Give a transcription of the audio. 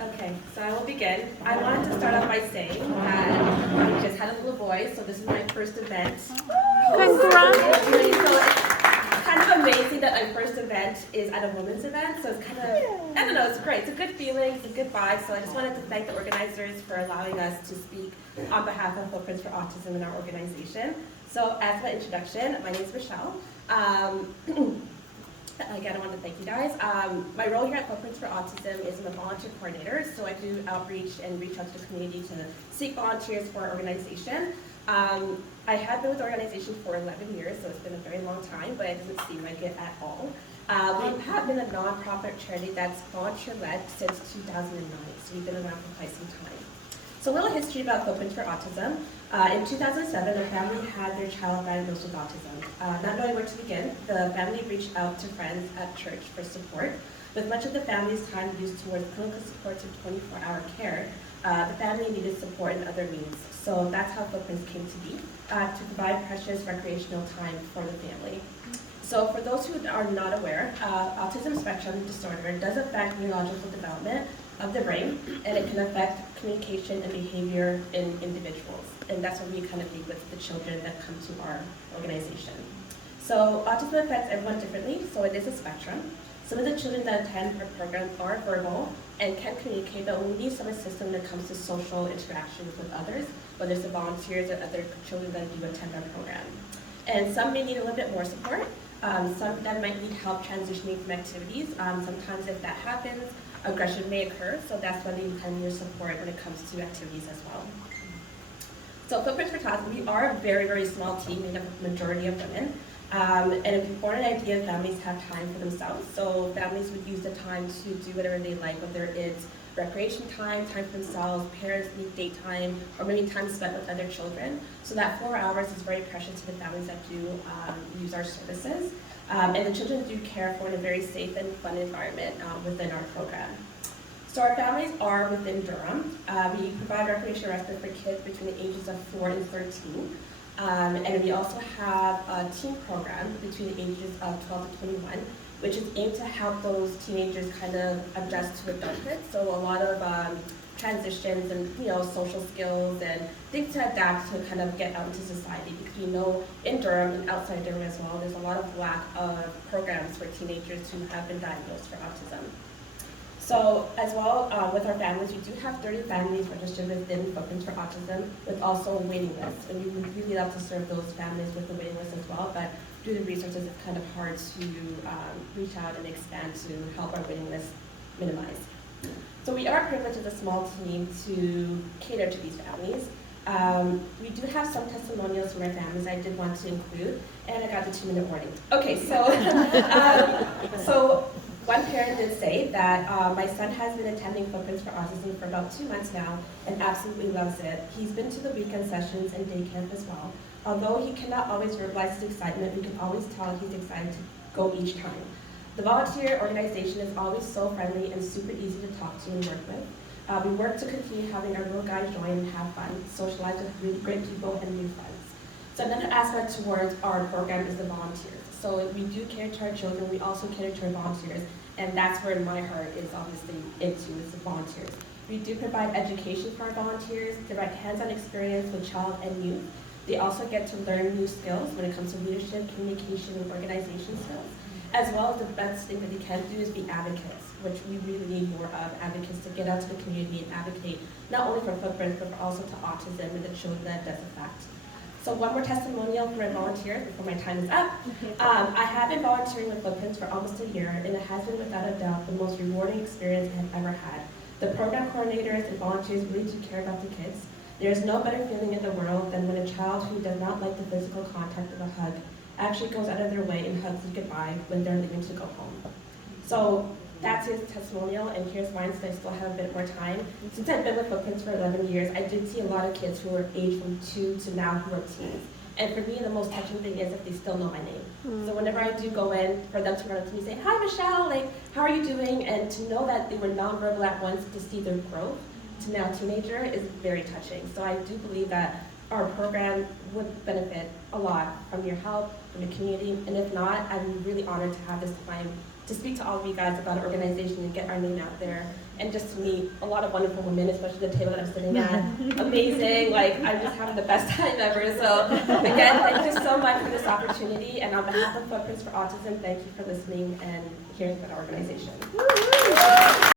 Okay, so I will begin. I wanted to start off by saying that I just had a little boy, so this is my first event. Congrats! So it's kind of amazing that my first event is at a women's event, so it's kind of, I don't know, it's great. It's a good feeling, it's a good vibe, so I just wanted to thank the organizers for allowing us to speak on behalf of Footprints for Autism in our organization. So as my introduction, my name is Michelle. Again, I want to thank you guys. My role here at Footprints for Autism is I'm a volunteer coordinator, so I do outreach and reach out to the community to seek volunteers for our organization. I have been with the organization for 11 years, so it's been a very long time, but it doesn't seem like it at all. We have been a nonprofit charity that's volunteer-led since 2009, so we've been around for quite some time. So a little history about Footprints for Autism. In 2007, a family had their child diagnosed with autism. Not knowing where to begin, the family reached out to friends at church for support. With much of the family's time used towards clinical supports and 24-hour care, the family needed support in other means. So that's how Footprints came to be, to provide precious recreational time for the family. So for those who are not aware, autism spectrum disorder does affect neurological development of the brain, and it can affect communication and behavior in individuals. And that's what we kind of do with the children that come to our organization. So autism affects everyone differently, so it is a spectrum. Some of the children that attend our program are verbal and can communicate, but we need some assistance when it comes to social interactions with others, whether it's the volunteers or other children that do attend our program. And some may need a little bit more support. Some that might need help transitioning from activities. Sometimes if that happens, aggression may occur, so that's when they kind of need support when it comes to activities as well. So Footprints for Autism, we are a very, very small team made up of a majority of women. And an important idea, families have time for themselves. So families would use the time to do whatever they like, whether it's recreation time, time for themselves, parents need date time, or maybe time spent with other children. So that 4 hours is very precious to the families that do use our services. And the children do care for in a very safe and fun environment within our program. So our families are within Durham. We provide recreational respite for kids between the ages of 4 and 13. And we also have a teen program between the ages of 12 to 21, which is aimed to help those teenagers kind of adjust to adulthood. So a lot of transitions and social skills and things to adapt to kind of get out into society, because we know in Durham and outside Durham as well, there's a lot of lack of programs for teenagers who have been diagnosed for autism. So as well, with our families, we do have 30 families registered within Footprints for Autism, with also a waiting list. And we would really love to serve those families with the waiting list as well, but due to resources, it's kind of hard to reach out and expand to help our waiting list minimize. So we are privileged as a small team to cater to these families. We do have some testimonials from our families I did want to include, and I got the 2-minute warning. Okay, so, so one parent did say that my son has been attending Footprints for Autism for about 2 months now and absolutely loves it. He's been to the weekend sessions and day camp as well. Although he cannot always verbalize his excitement, we can always tell he's excited to go each time. The volunteer organization is always so friendly and super easy to talk to and work with. We work to continue having our little guys join and have fun, socialize with really great people and new friends. So another aspect towards our program is the volunteers. So we do care to our children, we also care to our volunteers, and that's where my heart is obviously into, is the volunteers. We do provide education for our volunteers, provide hands-on experience with child and youth. They also get to learn new skills when it comes to leadership, communication, and organization skills, as well as the best thing that they can do is be advocates, which we really need more of, advocates to get out to the community and advocate not only for Footprints, but also to autism and the children that it does affect. So one more testimonial for my volunteers before my time is up. I have been volunteering with Footprints for almost a year, and it has been without a doubt the most rewarding experience I have ever had. The program coordinators and volunteers really do care about the kids. There is no better feeling in the world than when a child who does not like the physical contact of a hug actually goes out of their way and hugs you goodbye when they're leaving to go home. So that's his testimonial, and here's mine since I still have a bit more time. Since I've been with Footprints for 11 years, I did see a lot of kids who were aged from 2 to now who are teens. And for me, the most touching thing is if they still know my name. So whenever I do go in, for them to run up to me and say, "Hi, Michelle, like, how are you doing?" And to know that they were nonverbal at once, to see their growth to now teenager is very touching. So I do believe that our program would benefit a lot from your help, from the community, and if not, I'm really honored to have this time to speak to all of you guys about our organization and get our name out there, and just to meet a lot of wonderful women, especially the table that I'm sitting at. Amazing, like I'm just having the best time ever. So again, thank you so much for this opportunity, and on behalf of Footprints for Autism, thank you for listening and hearing about our organization.